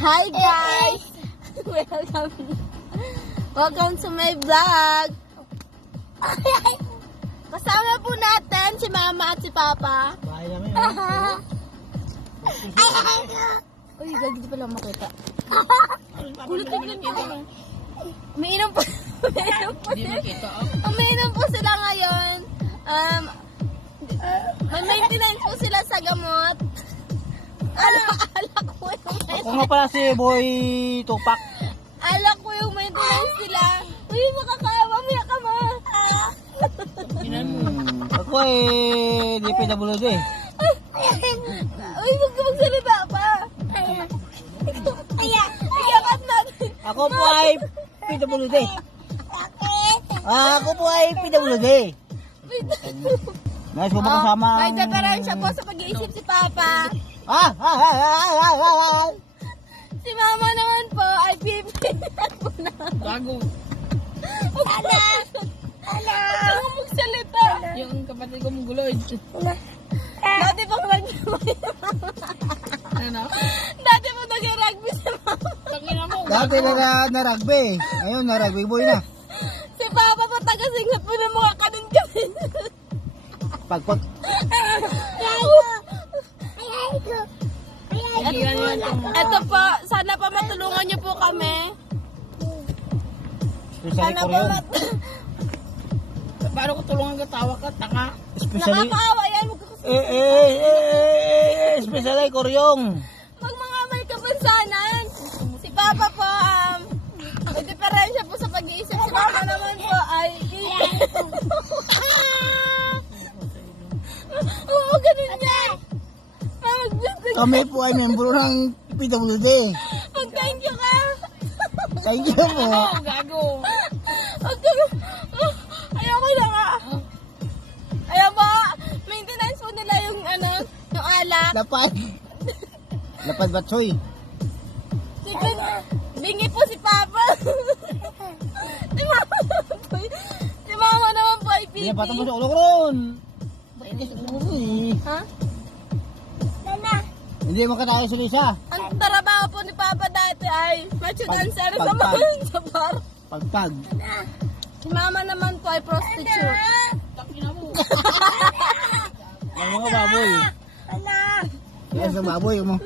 Hi guys! Welcome to my vlog. Kasama po natin si Mama at si Papa. Bahay namin. Uy, gagi di pala makita. Kulit na kita. Umiinom po. Umiinom po sila ngayon. May maintenance po sila sa gamot. Alak ko yung Ako nga pala si Boy Tupac. Alak ko yung maintenance sila. Uy, makakawa. Maya ka ma. Ako ay DPWD. Uy, huwag ka magsalita pa. Iyakat natin. Ako po ay PWD. Ako po ay PWD. Guys, kung makasama May diferensya po sa pag-iisip si Papa. Si Mama naman po ay pipilan po na. Bago. Ala! Ano magsalita? Yung kapatid ko mong guloy. Dati pong rugby. Ano? Dati po nag-rugby si Mama. Tangina mo. Dati na rugby. Ngayon na rugby boy na. Si Papa po taga-singot po ng mga kanin-kanin. Pagpag. Kailan yun itong... Ito po, sana pa matulungan niyo po kami. Especially Sana po Korean. Paano ko tulungan ka? Tawa ka? Taka? Especially... Nakakaawa yan. Especially Korean. Pag mga may kapansanan, si Papa po, may diferensya po sa pag-iisip. Si Mama naman po ay... Oo, ganun niya. Kami po ay membro ng PWD. Mag-thank you ka. Thank you po. Oh, gago. Ayoko na nga. Ayan po, maintenance po nila yung yung alak. Lapad. Lapad batsoy. Sige, bingi po si Papa. Si Mama naman po ay pipi. Pinapata mo sa ulo ko ron. Ha? Hindi mo katayo si Lisa. Ang trabaho po ni Papa dati ay match dancer sa pagpag. mga sa bar. Pagpag. Si Mama naman po ay prostitute. Tangina mo. Ang mga baboy. Yan sa baboy mo.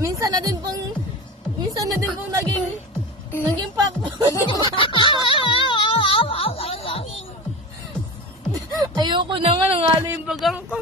Minsan na din pong naging pakbo. Ayoko na nga, nangali yung bagang ko.